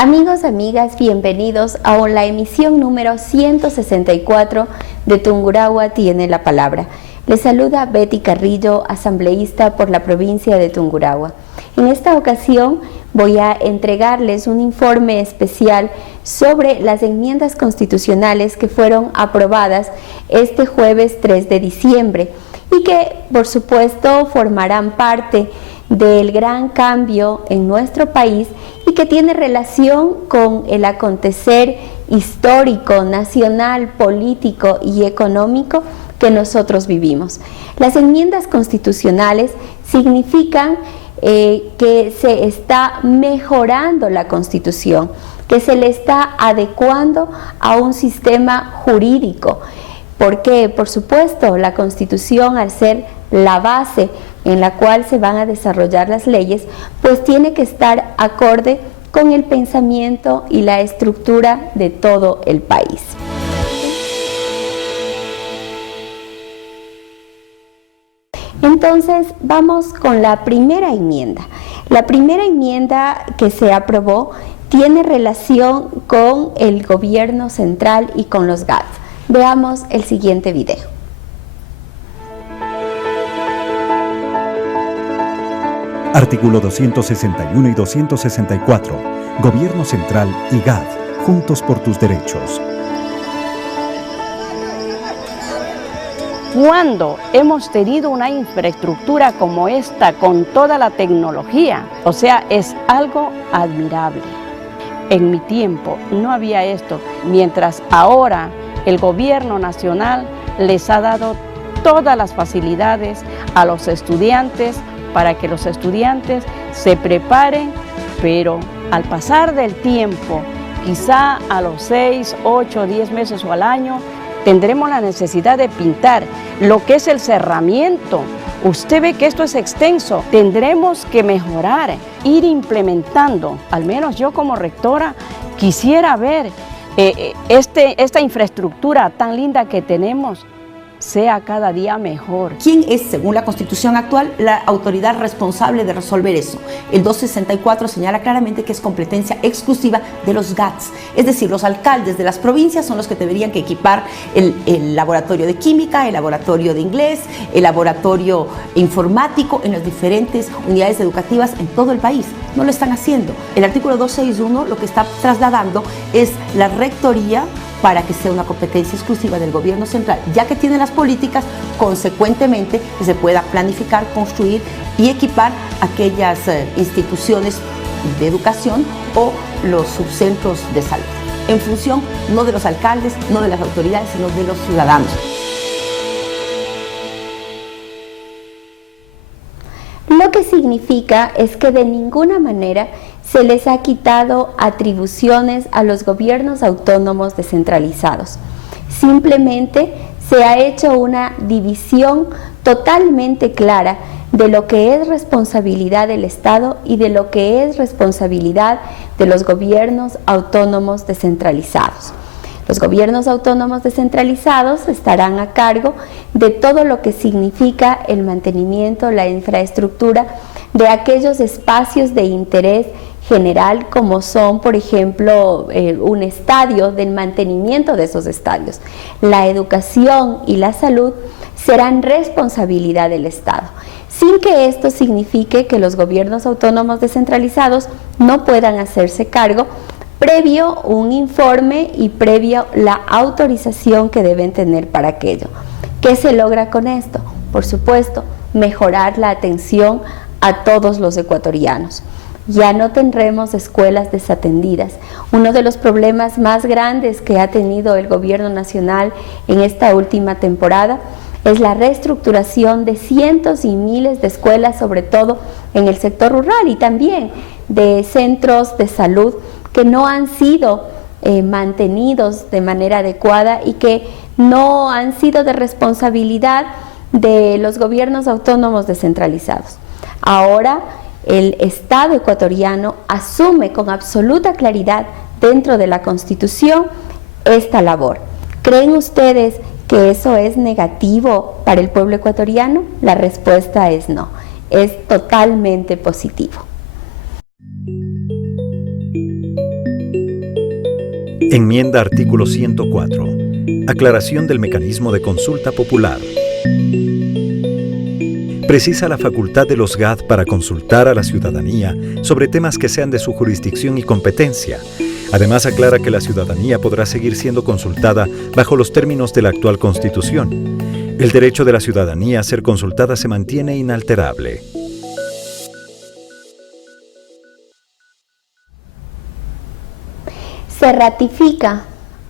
Amigos, amigas, bienvenidos a la emisión número 164 de Tungurahua tiene la palabra. Les saluda Betty Carrillo, asambleísta por la provincia de Tungurahua. En esta ocasión voy a entregarles un informe especial sobre las enmiendas constitucionales que fueron aprobadas este jueves 3 de diciembre y que, por supuesto, formarán parte del gran cambio en nuestro país y que tiene relación con el acontecer histórico, nacional, político y económico que nosotros vivimos. Las enmiendas constitucionales significan que se está mejorando la Constitución, que se le está adecuando a un sistema jurídico, porque, por supuesto, la Constitución, al ser la base en la cual se van a desarrollar las leyes, pues tiene que estar acorde con el pensamiento y la estructura de todo el país. Entonces, vamos con la primera enmienda. La primera enmienda que se aprobó tiene relación con el gobierno central y con los GATS. Veamos el siguiente video. Artículo 261 y 264. Gobierno Central y GAD, juntos por tus derechos. ¿Cuándo hemos tenido una infraestructura como esta con toda la tecnología? O sea, es algo admirable. En mi tiempo no había esto, mientras ahora el gobierno nacional les ha dado todas las facilidades a los estudiantes para que los estudiantes se preparen, pero al pasar del tiempo, quizá a los 6, 8, 10 meses o al año, tendremos la necesidad de pintar lo que es el cerramiento. Usted ve que esto es extenso, tendremos que mejorar, ir implementando. Al menos yo como rectora quisiera ver esta infraestructura tan linda que tenemos sea cada día mejor. ¿Quién es, según la Constitución actual, la autoridad responsable de resolver eso? El 264 señala claramente que es competencia exclusiva de los GATS, es decir, los alcaldes de las provincias son los que deberían que equipar el laboratorio de química, el laboratorio de inglés, el laboratorio informático en las diferentes unidades educativas en todo el país. No lo están haciendo. El artículo 261 lo que está trasladando es la rectoría para que sea una competencia exclusiva del gobierno central, ya que tiene las políticas, consecuentemente que se pueda planificar, construir y equipar aquellas instituciones de educación o los subcentros de salud, en función no de los alcaldes, no de las autoridades, sino de los ciudadanos. Lo que significa es que de ninguna manera se les ha quitado atribuciones a los gobiernos autónomos descentralizados. Simplemente se ha hecho una división totalmente clara de lo que es responsabilidad del Estado y de lo que es responsabilidad de los gobiernos autónomos descentralizados. Los gobiernos autónomos descentralizados estarán a cargo de todo lo que significa el mantenimiento, la infraestructura de aquellos espacios de interés general como son, por ejemplo, un estadio, del mantenimiento de esos estadios. La educación y la salud serán responsabilidad del Estado, sin que esto signifique que los gobiernos autónomos descentralizados no puedan hacerse cargo previo un informe y previo la autorización que deben tener para aquello. ¿Qué se logra con esto? Por supuesto, mejorar la atención a todos los ecuatorianos. Ya no tendremos escuelas desatendidas. Uno de los problemas más grandes que ha tenido el gobierno nacional en esta última temporada es la reestructuración de cientos y miles de escuelas, sobre todo en el sector rural y también de centros de salud que no han sido mantenidos de manera adecuada y que no han sido de responsabilidad de los gobiernos autónomos descentralizados. Ahora el Estado ecuatoriano asume con absoluta claridad dentro de la Constitución esta labor. ¿Creen ustedes que eso es negativo para el pueblo ecuatoriano? La respuesta es no, es totalmente positivo. Enmienda artículo 104. Aclaración del mecanismo de consulta popular. Precisa la facultad de los GAD para consultar a la ciudadanía sobre temas que sean de su jurisdicción y competencia. Además, aclara que la ciudadanía podrá seguir siendo consultada bajo los términos de la actual Constitución. El derecho de la ciudadanía a ser consultada se mantiene inalterable. Se ratifica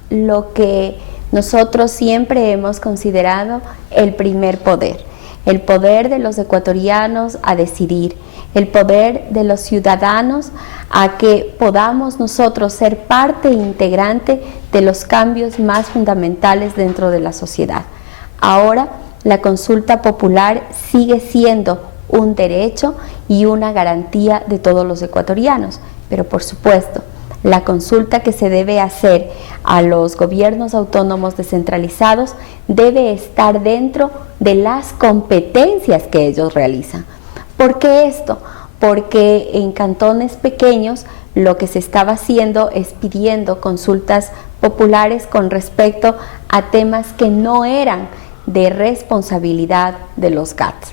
lo que nosotros siempre hemos considerado el primer poder. El poder de los ecuatorianos a decidir, el poder de los ciudadanos a que podamos nosotros ser parte integrante de los cambios más fundamentales dentro de la sociedad. Ahora, la consulta popular sigue siendo un derecho y una garantía de todos los ecuatorianos, pero por supuesto, la consulta que se debe hacer a los gobiernos autónomos descentralizados debe estar dentro de las competencias que ellos realizan. ¿Por qué esto? Porque en cantones pequeños lo que se estaba haciendo es pidiendo consultas populares con respecto a temas que no eran de responsabilidad de los GATS.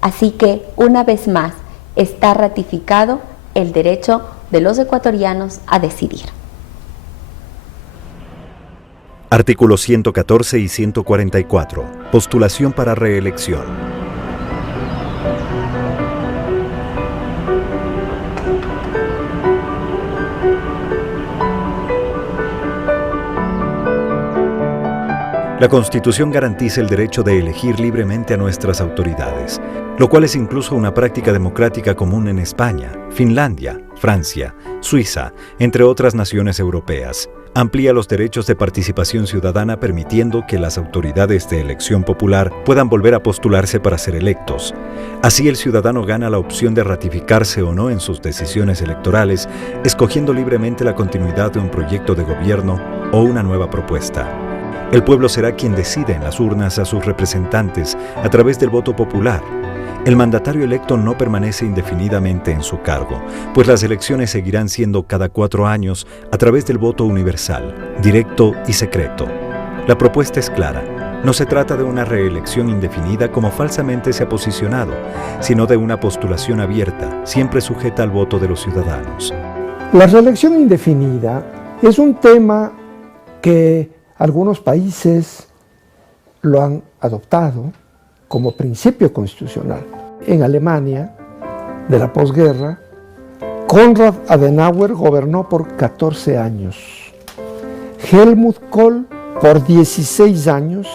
Así que, una vez más, está ratificado el derecho de los ecuatorianos a decidir. Artículos 114 y 144. Postulación para reelección. La Constitución garantiza el derecho de elegir libremente a nuestras autoridades, lo cual es incluso una práctica democrática común en España, Finlandia, Francia, Suiza, entre otras naciones europeas. Amplía los derechos de participación ciudadana permitiendo que las autoridades de elección popular puedan volver a postularse para ser electos. Así el ciudadano gana la opción de ratificarse o no en sus decisiones electorales, escogiendo libremente la continuidad de un proyecto de gobierno o una nueva propuesta. El pueblo será quien decide en las urnas a sus representantes a través del voto popular. El mandatario electo no permanece indefinidamente en su cargo, pues las elecciones seguirán siendo cada 4 años a través del voto universal, directo y secreto. La propuesta es clara. No se trata de una reelección indefinida como falsamente se ha posicionado, sino de una postulación abierta, siempre sujeta al voto de los ciudadanos. La reelección indefinida es un tema que algunos países lo han adoptado como principio constitucional. En Alemania, de la posguerra, Konrad Adenauer gobernó por 14 años, Helmut Kohl por 16 años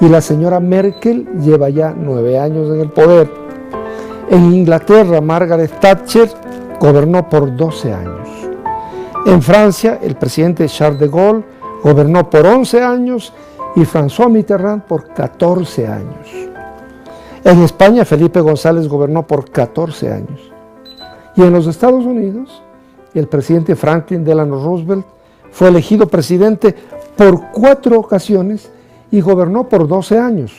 y la señora Merkel lleva ya 9 años en el poder. En Inglaterra, Margaret Thatcher gobernó por 12 años. En Francia, el presidente Charles de Gaulle gobernó por 11 años y François Mitterrand por 14 años. En España, Felipe González gobernó por 14 años. Y en los Estados Unidos, el presidente Franklin Delano Roosevelt fue elegido presidente por 4 ocasiones y gobernó por 12 años.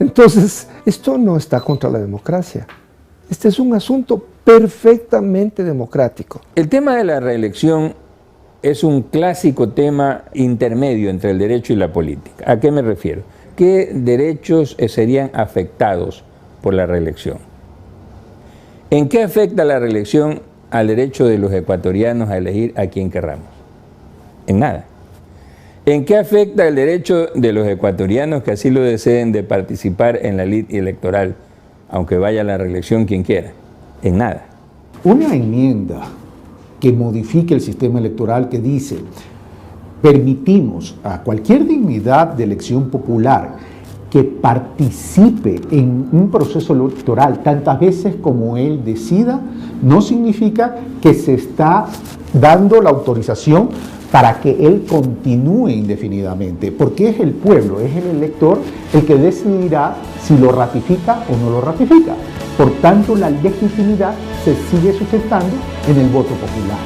Entonces, esto no está contra la democracia. Este es un asunto perfectamente democrático. El tema de la reelección es un clásico tema intermedio entre el derecho y la política. ¿A qué me refiero? ¿Qué derechos serían afectados por la reelección? ¿En qué afecta la reelección al derecho de los ecuatorianos a elegir a quien querramos? En nada. ¿En qué afecta el derecho de los ecuatorianos que así lo deseen de participar en la lid electoral, aunque vaya a la reelección quien quiera? En nada. Una enmienda que modifique el sistema electoral que dice: permitimos a cualquier dignidad de elección popular que participe en un proceso electoral tantas veces como él decida, no significa que se está dando la autorización para que él continúe indefinidamente, porque es el pueblo, es el elector el que decidirá si lo ratifica o no lo ratifica. Por tanto, la legitimidad se sigue sustentando en el voto popular.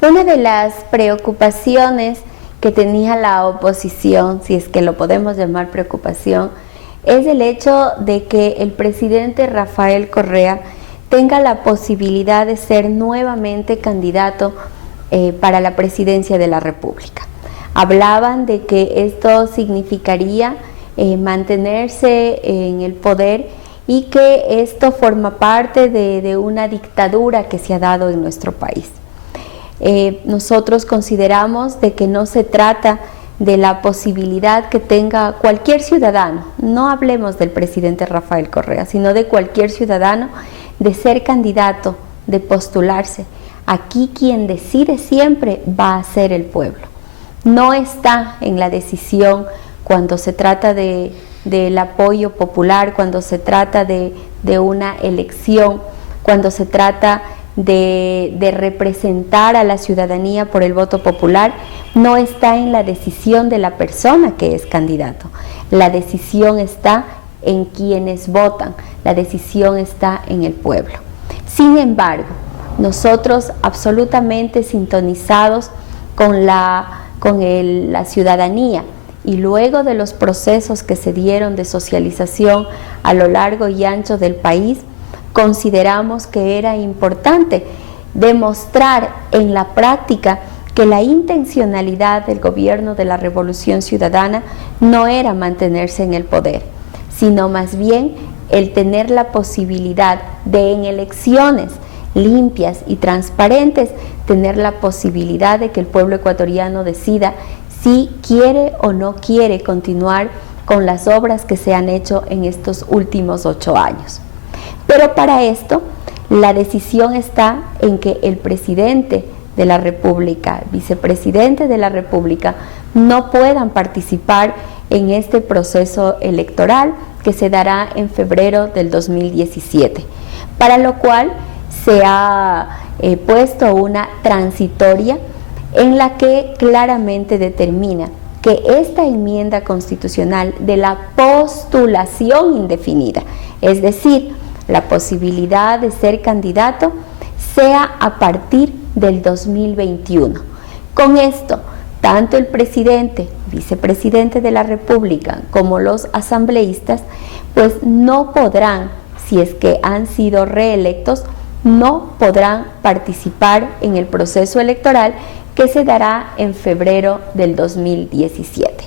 Una de las preocupaciones que tenía la oposición, si es que lo podemos llamar preocupación, es el hecho de que el presidente Rafael Correa tenga la posibilidad de ser nuevamente candidato para la presidencia de la República. Hablaban de que esto significaría mantenerse en el poder y que esto forma parte de una dictadura que se ha dado en nuestro país. Nosotros consideramos de que no se trata de la posibilidad que tenga cualquier ciudadano, no hablemos del presidente Rafael Correa, sino de cualquier ciudadano, de ser candidato, de postularse. Aquí quien decide siempre va a ser el pueblo. No está en la decisión cuando se trata del apoyo popular, cuando se trata de una elección, cuando se trata de representar a la ciudadanía por el voto popular, no está en la decisión de la persona que es candidato. La decisión está en quienes votan, la decisión está en el pueblo. Sin embargo, nosotros absolutamente sintonizados con la ciudadanía, y luego de los procesos que se dieron de socialización a lo largo y ancho del país, consideramos que era importante demostrar en la práctica que la intencionalidad del gobierno de la Revolución Ciudadana no era mantenerse en el poder, sino más bien el tener la posibilidad de, en elecciones limpias y transparentes, tener la posibilidad de que el pueblo ecuatoriano decida si quiere o no quiere continuar con las obras que se han hecho en estos últimos 8 años. Pero para esto, la decisión está en que el presidente de la República, vicepresidente de la República, no puedan participar en este proceso electoral que se dará en febrero del 2017, para lo cual se ha puesto una transitoria en la que claramente determina que esta enmienda constitucional de la postulación indefinida, es decir, la posibilidad de ser candidato, sea a partir del 2021. Con esto, tanto el presidente, vicepresidente de la República, como los asambleístas, pues no podrán, si es que han sido reelectos, no podrán participar en el proceso electoral que se dará en febrero del 2017.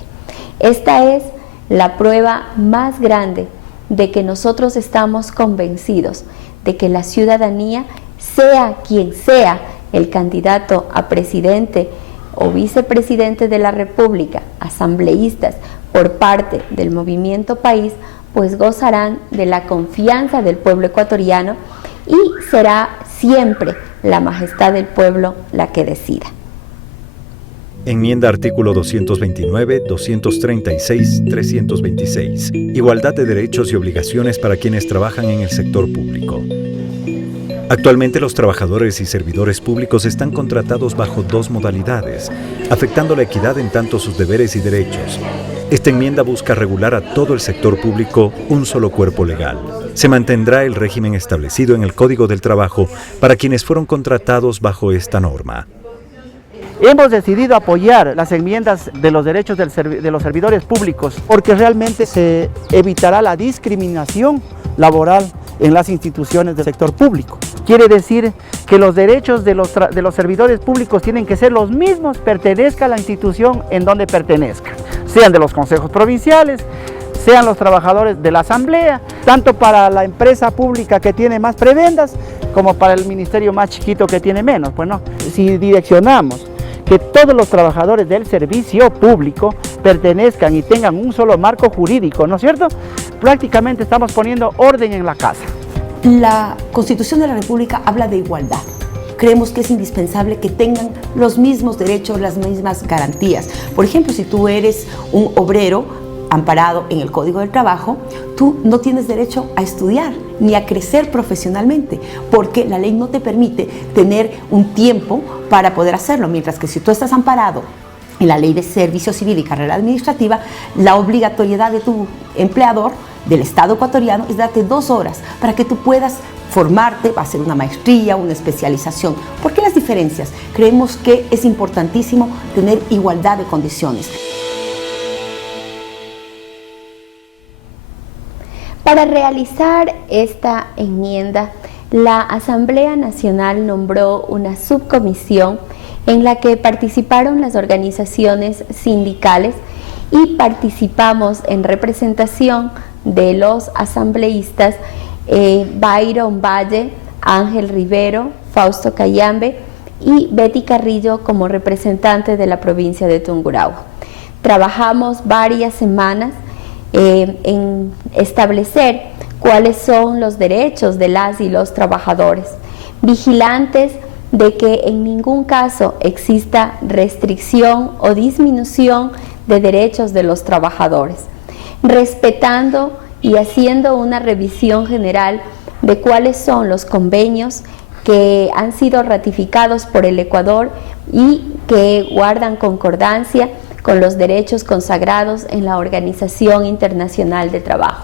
Esta es la prueba más grande de que nosotros estamos convencidos de que la ciudadanía, sea quien sea el candidato a presidente o vicepresidente de la República, asambleístas por parte del Movimiento País, pues gozarán de la confianza del pueblo ecuatoriano y será siempre la majestad del pueblo la que decida. Enmienda artículo 229, 236, 326. Igualdad de derechos y obligaciones para quienes trabajan en el sector público. Actualmente los trabajadores y servidores públicos están contratados bajo 2 modalidades, afectando la equidad en tanto sus deberes y derechos. Esta enmienda busca regular a todo el sector público un solo cuerpo legal. Se mantendrá el régimen establecido en el Código del Trabajo para quienes fueron contratados bajo esta norma. Hemos decidido apoyar las enmiendas de los derechos de los servidores públicos porque realmente se evitará la discriminación laboral en las instituciones del sector público. Quiere decir que los derechos de los servidores públicos tienen que ser los mismos, pertenezca a la institución en donde pertenezcan, sean de los consejos provinciales, sean los trabajadores de la asamblea, tanto para la empresa pública que tiene más prebendas como para el ministerio más chiquito que tiene menos. Bueno, si direccionamos que todos los trabajadores del servicio público pertenezcan y tengan un solo marco jurídico, ¿no es cierto? Prácticamente estamos poniendo orden en la casa. La Constitución de la República habla de igualdad. Creemos que es indispensable que tengan los mismos derechos, las mismas garantías. Por ejemplo, si tú eres un obrero amparado en el Código del Trabajo, tú no tienes derecho a estudiar ni a crecer profesionalmente, porque la ley no te permite tener un tiempo para poder hacerlo, mientras que si tú estás amparado en la Ley de Servicio Civil y Carrera Administrativa, la obligatoriedad de tu empleador, del Estado ecuatoriano, es darte 2 horas para que tú puedas formarte, hacer una maestría, una especialización. ¿Por qué las diferencias? Creemos que es importantísimo tener igualdad de condiciones. Para realizar esta enmienda, la Asamblea Nacional nombró una subcomisión en la que participaron las organizaciones sindicales y participamos en representación de los asambleístas Byron Valle, Ángel Rivero, Fausto Cayambe y Betty Carrillo como representante de la provincia de Tungurahua. Trabajamos varias semanas en establecer cuáles son los derechos de las y los trabajadores, vigilantes de que en ningún caso exista restricción o disminución de derechos de los trabajadores, respetando y haciendo una revisión general de cuáles son los convenios que han sido ratificados por el Ecuador y que guardan concordancia con los derechos consagrados en la Organización Internacional de Trabajo.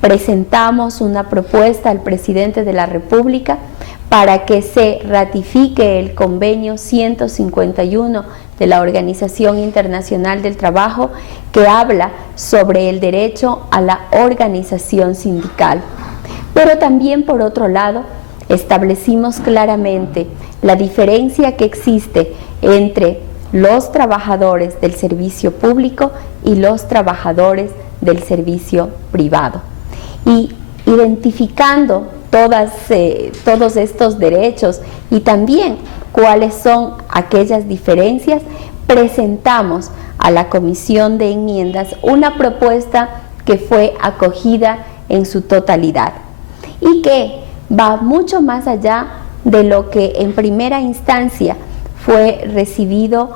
Presentamos una propuesta al presidente de la República para que se ratifique el convenio 151 de la Organización Internacional del Trabajo, que habla sobre el derecho a la organización sindical. Pero también, por otro lado, establecimos claramente la diferencia que existe entre los trabajadores del servicio público y los trabajadores del servicio privado. Y identificando todos estos derechos y también cuáles son aquellas diferencias, presentamos a la Comisión de Enmiendas una propuesta que fue acogida en su totalidad y que va mucho más allá de lo que en primera instancia fue recibido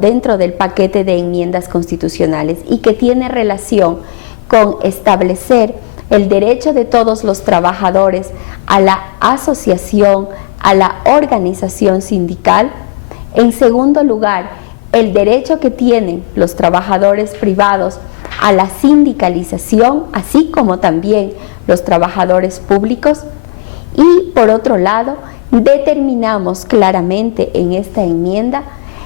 dentro del paquete de enmiendas constitucionales y que tiene relación con establecer el derecho de todos los trabajadores a la asociación, a la organización sindical. En segundo lugar, el derecho que tienen los trabajadores privados a la sindicalización, así como también los trabajadores públicos. Y por otro lado, determinamos claramente en esta enmienda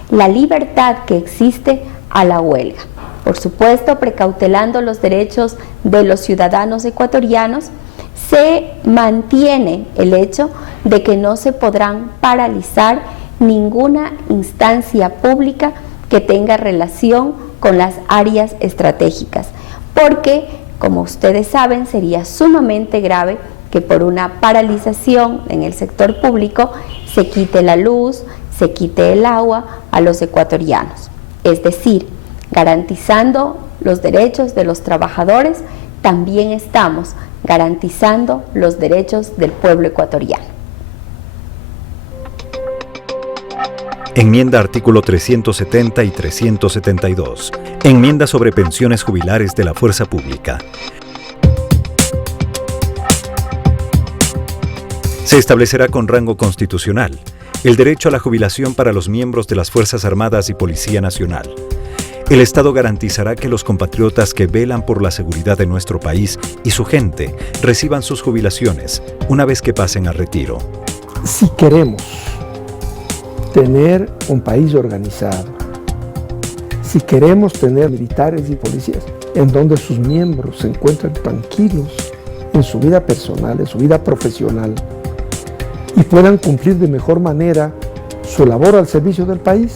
la libertad que existe a la huelga. Por supuesto, precautelando los derechos de los ciudadanos ecuatorianos, se mantiene el hecho de que no se podrán paralizar ninguna instancia pública que tenga relación con las áreas estratégicas, porque, como ustedes saben, sería sumamente grave que por una paralización en el sector público se quite la luz, se quite el agua a los ecuatorianos. Es decir, garantizando los derechos de los trabajadores, también estamos garantizando los derechos del pueblo ecuatoriano. Enmienda artículo 370 y 372. Enmienda sobre pensiones jubilares de la fuerza pública. Se establecerá con rango constitucional el derecho a la jubilación para los miembros de las Fuerzas Armadas y Policía Nacional. El Estado garantizará que los compatriotas que velan por la seguridad de nuestro país y su gente reciban sus jubilaciones una vez que pasen al retiro. Si queremos tener un país organizado, si queremos tener militares y policías en donde sus miembros se encuentren tranquilos en su vida personal, en su vida profesional y puedan cumplir de mejor manera su labor al servicio del país,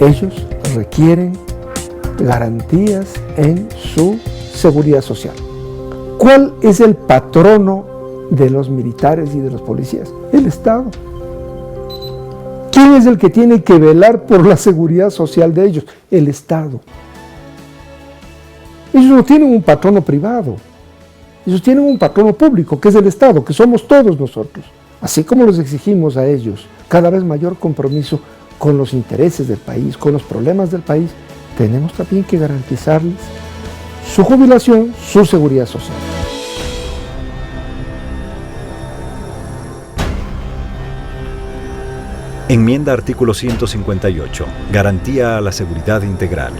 ellos requieren garantías en su seguridad social. ¿Cuál es el patrono de los militares y de los policías? El Estado. ¿Quién es el que tiene que velar por la seguridad social de ellos? El Estado. Ellos no tienen un patrono privado, ellos tienen un patrono público, que es el Estado, que somos todos nosotros. Así como les exigimos a ellos cada vez mayor compromiso con los intereses del país, con los problemas del país, tenemos también que garantizarles su jubilación, su seguridad social. Enmienda artículo 158. Garantía a la seguridad integral.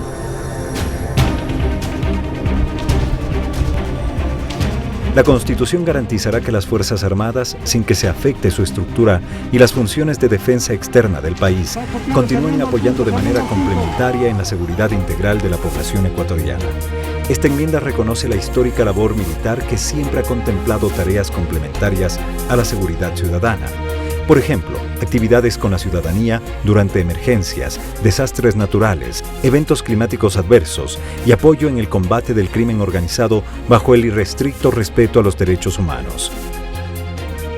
La Constitución garantizará que las Fuerzas Armadas, sin que se afecte su estructura y las funciones de defensa externa del país, continúen apoyando de manera complementaria en la seguridad integral de la población ecuatoriana. Esta enmienda reconoce la histórica labor militar que siempre ha contemplado tareas complementarias a la seguridad ciudadana. Por ejemplo, actividades con la ciudadanía durante emergencias, desastres naturales, eventos climáticos adversos y apoyo en el combate del crimen organizado bajo el irrestricto respeto a los derechos humanos.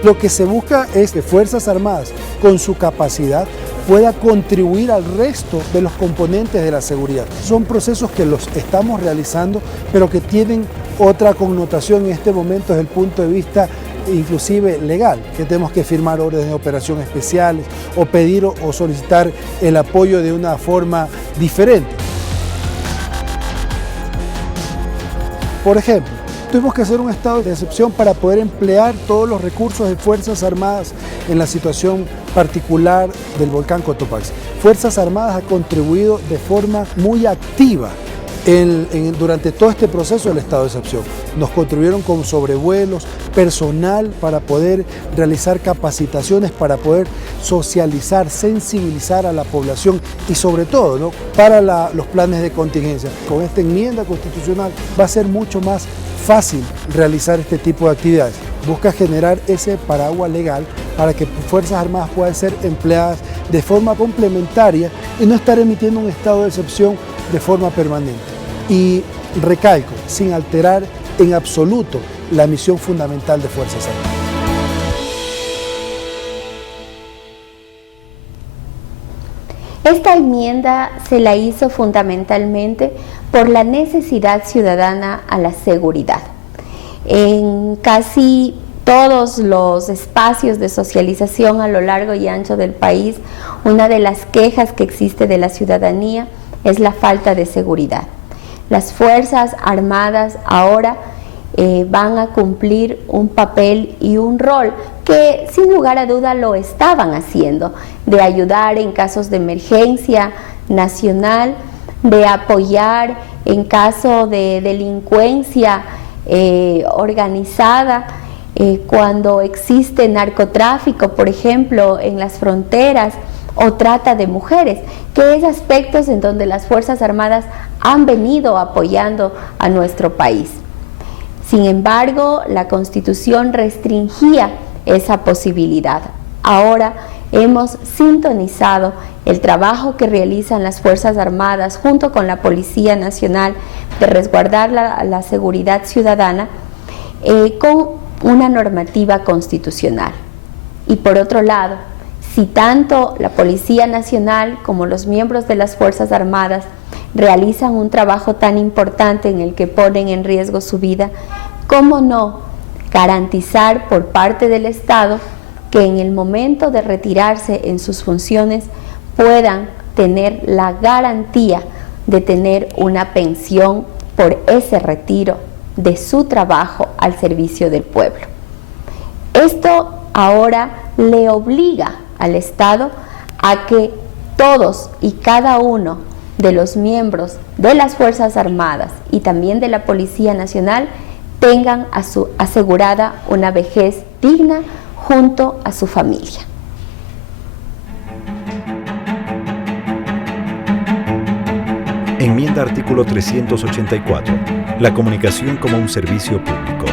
Lo que se busca es que Fuerzas Armadas, con su capacidad, pueda contribuir al resto de los componentes de la seguridad. Son procesos que los estamos realizando, pero que tienen otra connotación en este momento desde el punto de vista inclusive legal, que tenemos que firmar órdenes de operación especiales o pedir o solicitar el apoyo de una forma diferente. Por ejemplo, tuvimos que hacer un estado de excepción para poder emplear todos los recursos de Fuerzas Armadas en la situación particular del volcán Cotopaxi. Fuerzas Armadas ha contribuido de forma muy activa durante todo este proceso del estado de excepción. Nos contribuyeron con sobrevuelos, personal para poder realizar capacitaciones, para poder socializar, sensibilizar a la población y sobre todo, ¿no?, para los planes de contingencia. Con esta enmienda constitucional va a ser mucho más fácil realizar este tipo de actividades. Busca generar ese paraguas legal para que Fuerzas Armadas puedan ser empleadas de forma complementaria y no estar emitiendo un estado de excepción de forma permanente. Y recalco, sin alterar en absoluto la misión fundamental de Fuerzas Armadas. Esta enmienda se la hizo fundamentalmente por la necesidad ciudadana a la seguridad. En casi todos los espacios de socialización a lo largo y ancho del país, una de las quejas que existe de la ciudadanía es la falta de seguridad. Las Fuerzas Armadas ahora van a cumplir un papel y un rol que sin lugar a duda lo estaban haciendo, de ayudar en casos de emergencia nacional, de apoyar en caso de delincuencia organizada, cuando existe narcotráfico, por ejemplo, en las fronteras, o trata de mujeres, que es aspectos en donde las Fuerzas Armadas han venido apoyando a nuestro país. Sin embargo, la Constitución restringía esa posibilidad. Ahora hemos sintonizado el trabajo que realizan las Fuerzas Armadas junto con la Policía Nacional de resguardar la seguridad ciudadana con una normativa constitucional. Y por otro lado, si tanto la Policía Nacional como los miembros de las Fuerzas Armadas realizan un trabajo tan importante en el que ponen en riesgo su vida, ¿cómo no garantizar por parte del Estado que en el momento de retirarse en sus funciones puedan tener la garantía de tener una pensión por ese retiro de su trabajo al servicio del pueblo? Esto ahora le obliga al Estado a que todos y cada uno de los miembros de las Fuerzas Armadas y también de la Policía Nacional tengan asegurada una vejez digna junto a su familia. Enmienda artículo 384. La comunicación como un servicio público.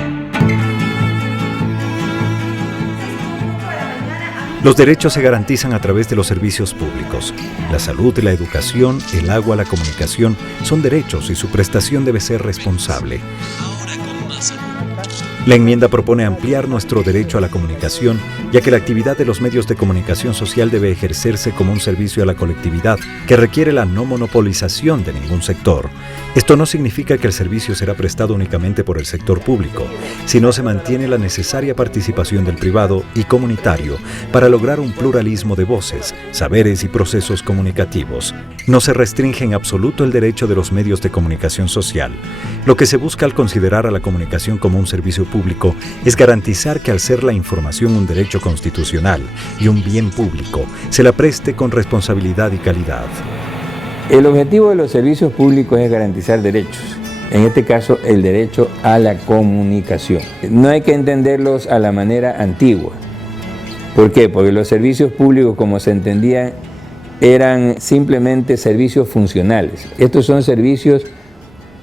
Los derechos se garantizan a través de los servicios públicos. La salud, la educación, el agua, la comunicación son derechos y su prestación debe ser responsable. La enmienda propone ampliar nuestro derecho a la comunicación, ya que la actividad de los medios de comunicación social debe ejercerse como un servicio a la colectividad, que requiere la no monopolización de ningún sector. Esto no significa que el servicio será prestado únicamente por el sector público, sino se mantiene la necesaria participación del privado y comunitario para lograr un pluralismo de voces, saberes y procesos comunicativos. No se restringe en absoluto el derecho de los medios de comunicación social. Lo que se busca al considerar a la comunicación como un servicio público es garantizar que al ser la información un derecho constitucional y un bien público, se la preste con responsabilidad y calidad. El objetivo de los servicios públicos es garantizar derechos, en este caso el derecho a la comunicación. No hay que entenderlos a la manera antigua. ¿Por qué? Porque los servicios públicos, como se entendían, eran simplemente servicios funcionales. Estos son servicios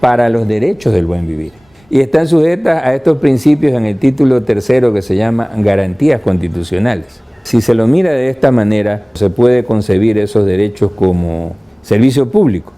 para los derechos del buen vivir. Y están sujetas a estos principios en el título tercero que se llama garantías constitucionales. Si se lo mira de esta manera, se puede concebir esos derechos como servicio público.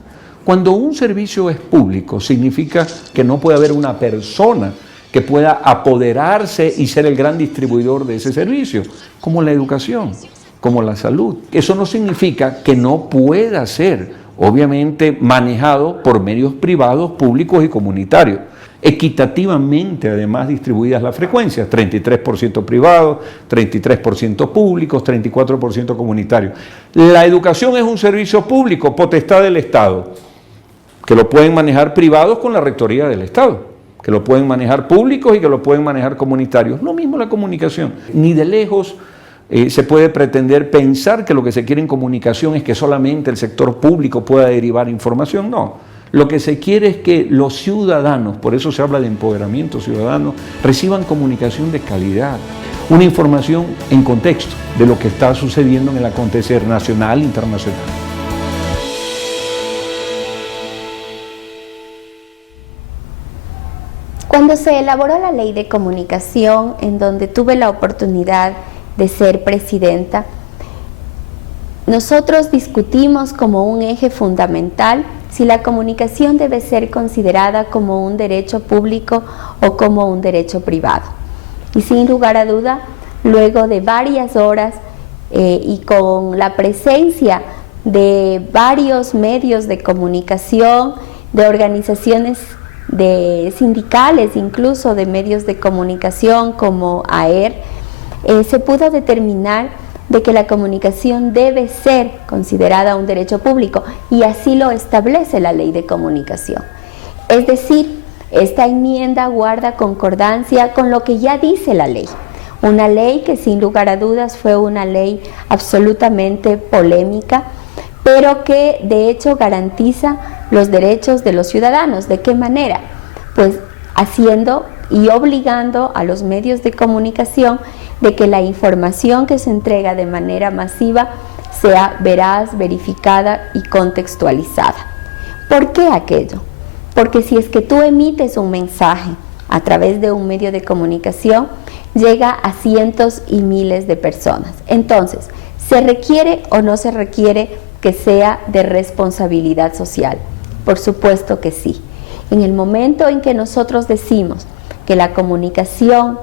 Cuando un servicio es público, significa que no puede haber una persona que pueda apoderarse y ser el gran distribuidor de ese servicio, como la educación, como la salud. Eso no significa que no pueda ser, obviamente, manejado por medios privados, públicos y comunitarios. Equitativamente, además, distribuidas las frecuencias, 33% privados, 33% públicos, 34% comunitarios. La educación es un servicio público, potestad del Estado, que lo pueden manejar privados con la rectoría del Estado, que lo pueden manejar públicos y que lo pueden manejar comunitarios. Lo mismo la comunicación. Ni de lejos se puede pretender pensar que lo que se quiere en comunicación es que solamente el sector público pueda derivar información. No. Lo que se quiere es que los ciudadanos, por eso se habla de empoderamiento ciudadano, reciban comunicación de calidad, una información en contexto de lo que está sucediendo en el acontecer nacional e internacional. Cuando se elaboró la ley de comunicación, en donde tuve la oportunidad de ser presidenta, nosotros discutimos como un eje fundamental si la comunicación debe ser considerada como un derecho público o como un derecho privado. Y sin lugar a duda, luego de varias horas y con la presencia de varios medios de comunicación, de organizaciones sindicales, incluso de medios de comunicación como AER, se pudo determinar de que la comunicación debe ser considerada un derecho público, y así lo establece la ley de comunicación. Es decir, esta enmienda guarda concordancia con lo que ya dice la ley. Una ley que sin lugar a dudas fue una ley absolutamente polémica, pero que de hecho garantiza los derechos de los ciudadanos. ¿De qué manera? Pues haciendo y obligando a los medios de comunicación de que la información que se entrega de manera masiva sea veraz, verificada y contextualizada. ¿Por qué aquello? Porque si es que tú emites un mensaje a través de un medio de comunicación, llega a cientos y miles de personas. Entonces, ¿se requiere o no se requiere que sea de responsabilidad social? Por supuesto que sí. En el momento en que nosotros decimos que la comunicación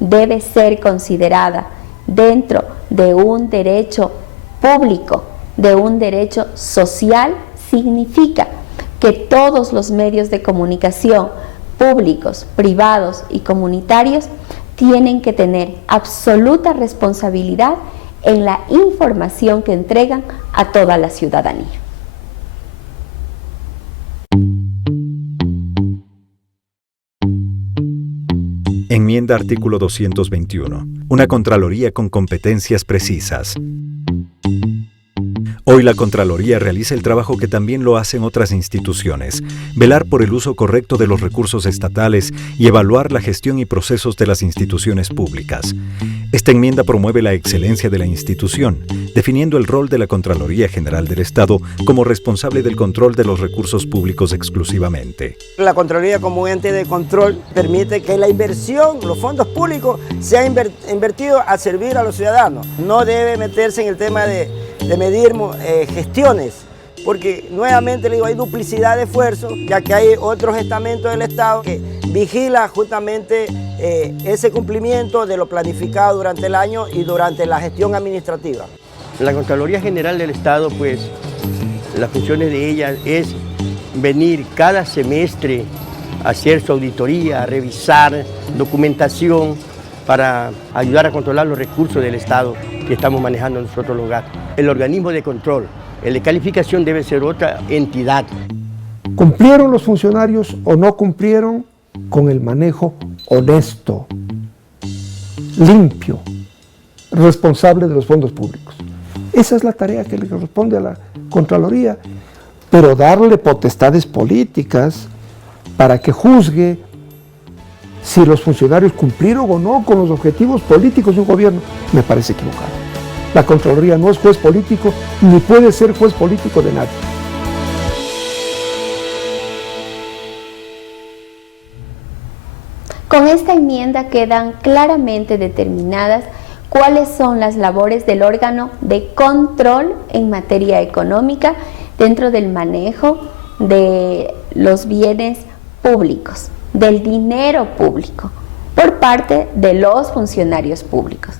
debe ser considerada dentro de un derecho público, de un derecho social, significa que todos los medios de comunicación, públicos, privados y comunitarios, tienen que tener absoluta responsabilidad en la información que entregan a toda la ciudadanía. Enmienda artículo 221. Una Contraloría con competencias precisas. Hoy la Contraloría realiza el trabajo que también lo hacen otras instituciones: velar por el uso correcto de los recursos estatales y evaluar la gestión y procesos de las instituciones públicas. Esta enmienda promueve la excelencia de la institución, definiendo el rol de la Contraloría General del Estado como responsable del control de los recursos públicos exclusivamente. La Contraloría como ente de control permite que la inversión, los fondos públicos, sea invertido a servir a los ciudadanos. No debe meterse en el tema de medir gestiones, porque nuevamente le digo, hay duplicidad de esfuerzos, ya que hay otros estamentos del Estado que vigila justamente ese cumplimiento de lo planificado durante el año y durante la gestión administrativa. La Contraloría General del Estado, pues, las funciones de ella es venir cada semestre a hacer su auditoría, a revisar documentación para ayudar a controlar los recursos del Estado que estamos manejando nosotros los gastos. El organismo de control, el de calificación debe ser otra entidad. ¿Cumplieron los funcionarios o no cumplieron con el manejo honesto, limpio, responsable de los fondos públicos? Esa es la tarea que le corresponde a la Contraloría, pero darle potestades políticas para que juzgue si los funcionarios cumplieron o no con los objetivos políticos de un gobierno, me parece equivocado. La Contraloría no es juez político, ni puede ser juez político de nadie. Con esta enmienda quedan claramente determinadas cuáles son las labores del órgano de control en materia económica dentro del manejo de los bienes públicos, del dinero público, por parte de los funcionarios públicos.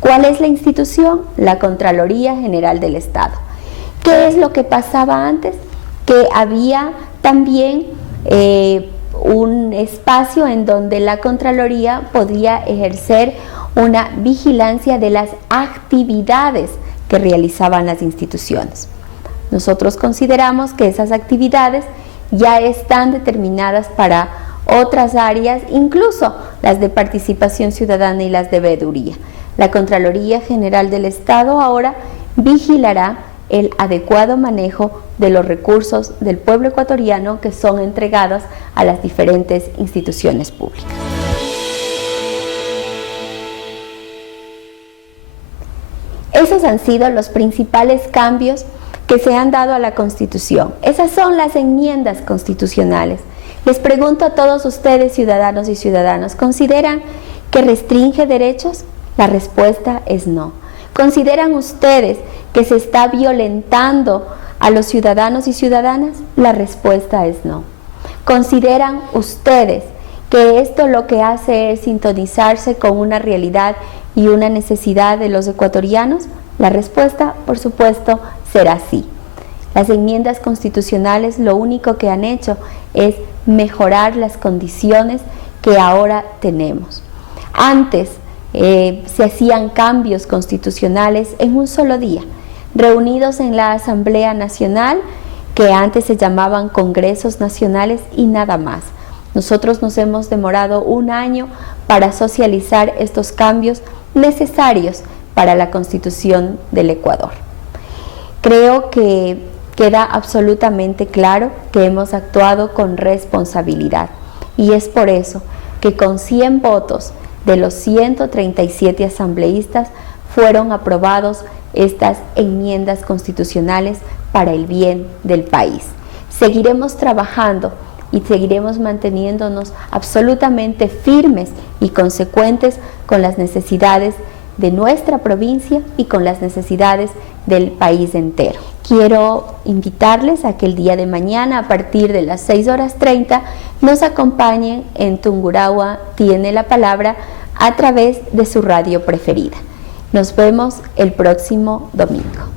¿Cuál es la institución? La Contraloría General del Estado. ¿Qué es lo que pasaba antes? Que había también un espacio en donde la Contraloría podía ejercer una vigilancia de las actividades que realizaban las instituciones. Nosotros consideramos que esas actividades ya están determinadas para otras áreas, incluso las de participación ciudadana y las de veeduría. La Contraloría General del Estado ahora vigilará el adecuado manejo de los recursos del pueblo ecuatoriano que son entregados a las diferentes instituciones públicas. Esos han sido los principales cambios que se han dado a la Constitución. Esas son las enmiendas constitucionales. Les pregunto a todos ustedes, ciudadanos y ciudadanas, ¿consideran que restringe derechos? La respuesta es no. ¿Consideran ustedes que se está violentando a los ciudadanos y ciudadanas? La respuesta es no. ¿Consideran ustedes que esto lo que hace es sintonizarse con una realidad y una necesidad de los ecuatorianos? La respuesta, por supuesto, será sí. Las enmiendas constitucionales lo único que han hecho es mejorar las condiciones que ahora tenemos. Antes se hacían cambios constitucionales en un solo día, reunidos en la Asamblea Nacional, que antes se llamaban Congresos Nacionales, y nada más. Nosotros nos hemos demorado un año para socializar estos cambios necesarios para la Constitución del Ecuador. Creo que queda absolutamente claro que hemos actuado con responsabilidad, y es por eso que con 100 votos de los 137 asambleístas fueron aprobados estas enmiendas constitucionales para el bien del país. Seguiremos trabajando y seguiremos manteniéndonos absolutamente firmes y consecuentes con las necesidades de nuestra provincia y con las necesidades del país entero. Quiero invitarles a que el día de mañana, a partir de las 6:30, nos acompañen en Tungurahua Tiene la Palabra a través de su radio preferida. Nos vemos el próximo domingo.